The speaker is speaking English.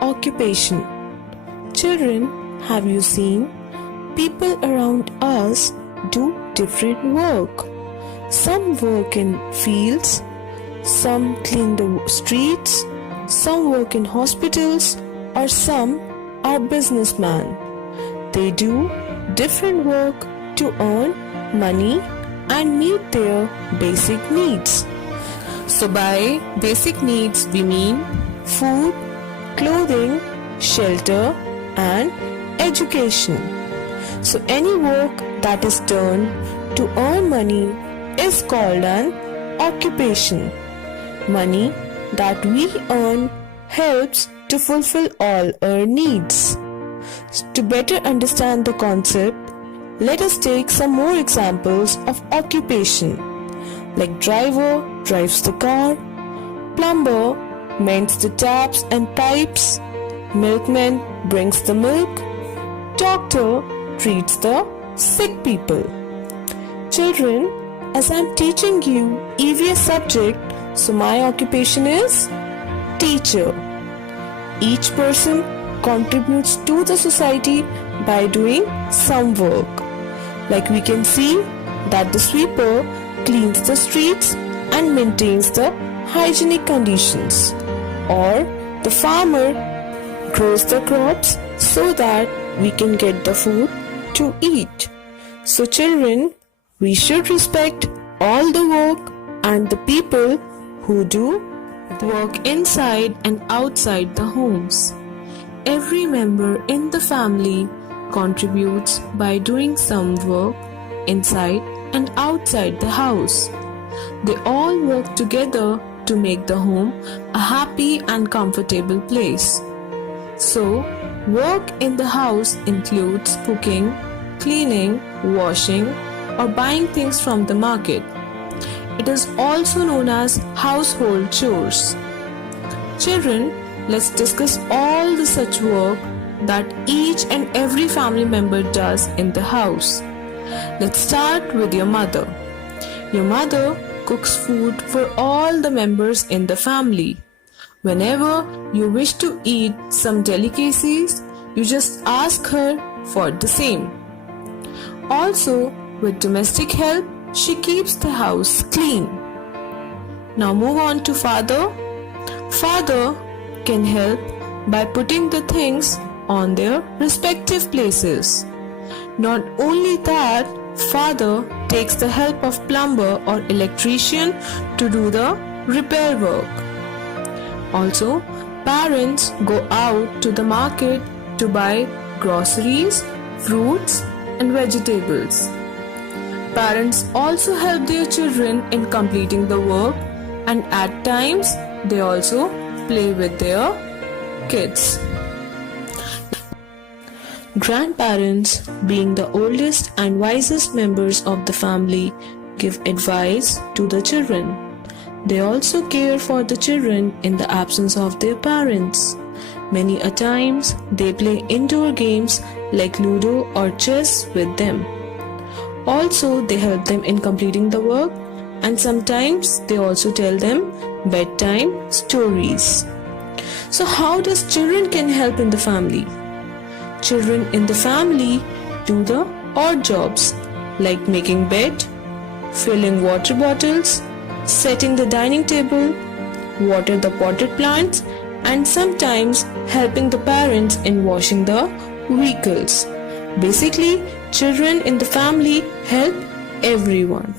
Occupation. Children, have you seen? People around us do different work. Some work in fields, some clean the streets, some work in hospitals, or some are businessmen. They do different work to earn money and meet their basic needs. So by basic needs we mean food, clothing, shelter and education. So any work that is done to earn money is called an occupation. Money that we earn helps to fulfill all our needs. To better understand the concept, let us take some more examples of occupation. Like driver drives the car, plumber mends the taps and pipes, milkman brings the milk, doctor treats the sick people. Children, as I am teaching you EVS subject, so my occupation is teacher. Each person contributes to the society by doing some work. Like we can see that the sweeper cleans the streets and maintains the hygienic conditions, or the farmer grows the crops so that we can get the food to eat. So children, we should respect all the work and the people who do work inside and outside the homes. Every member in the family contributes by doing some work inside and outside the house. They all work together to make the home a happy and comfortable place. So, work in the house includes cooking, cleaning, washing, or buying things from the market. It is also known as household chores. Children, let's discuss all the such work that each and every family member does in the house. Let's start with your mother. Your mother cooks food for all the members in the family. Whenever you wish to eat some delicacies, you just ask her for the same. Also, with domestic help, she keeps the house clean. Now move on to father. Father can help by putting the things on their respective places. Not only that, father takes the help of plumber or electrician to do the repair work. Also, parents go out to the market to buy groceries, fruits and vegetables. Parents also help their children in completing the work, and at times they also play with their kids. Grandparents, being the oldest and wisest members of the family, give advice to the children. They also care for the children in the absence of their parents. Many a times they play indoor games like Ludo or chess with them. Also, they help them in completing the work, and sometimes they also tell them bedtime stories. So how does children can help in the family? Children in the family do the odd jobs like making bed, filling water bottles, setting the dining table, water the potted plants, and sometimes helping the parents in washing the vehicles. Basically, children in the family help everyone.